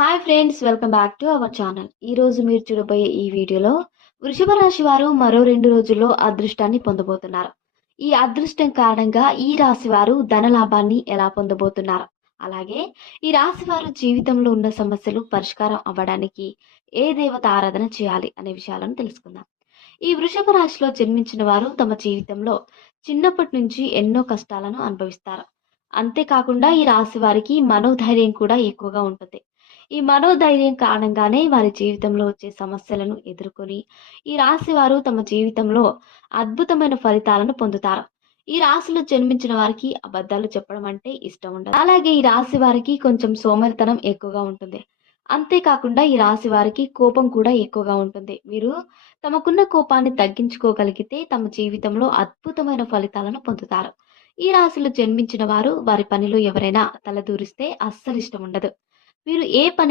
Hi friends, welcome back to our channel. ఈ రోజు మీరు చూడబోయే ఈ వీడియోలో వృషభ రాశి వారు మరో 2 రోజుల్లో అదృష్టాన్ని పొందబోతున్నారు. ఈ అదృష్టం కారణంగా ఈ రాశి వారు ధన లాభాన్ని ఎలా పొందబోతున్నారు, అలాగే ఈ రాశి వారు జీవితంలో ఉన్న సమస్యలు పరిష్కారం అవ్వడానికి ఏ దేవత ఆరాధన చేయాలి అనే విషయాలను తెలుసుకుందాం. ఈ వృషభ రాశిలో జన్మించిన వారు తమ జీవితంలో చిన్నప్పటి నుంచి ఎన్నో కష్టాలను అనుభవిస్తారు. అంతేకాకుండా ఈ రాశి వారికి మనోధైర్యం కూడా ఎక్కువగా ఉంటుంది. ఈ మనోధైర్యం కారణంగానే వారి జీవితంలో వచ్చే సమస్యలను ఎదుర్కొని ఈ రాశి వారు తమ జీవితంలో అద్భుతమైన ఫలితాలను పొందుతారు. ఈ రాశిలో జన్మించిన వారికి అబద్ధాలు చెప్పడం అంటే ఇష్టం ఉండదు. అలాగే ఈ రాశి వారికి కొంచెం సోమరితనం ఎక్కువగా ఉంటుంది. అంతేకాకుండా ఈ రాశి వారికి కోపం కూడా ఎక్కువగా ఉంటుంది. వీరు తమకున్న కోపాన్ని తగ్గించుకోగలిగితే తమ జీవితంలో అద్భుతమైన ఫలితాలను పొందుతారు. ఈ రాశిలో జన్మించిన వారు వారి పనిలో ఎవరైనా తలదూరిస్తే అస్సలు ఇష్టం ఉండదు. వీరు ఏ పని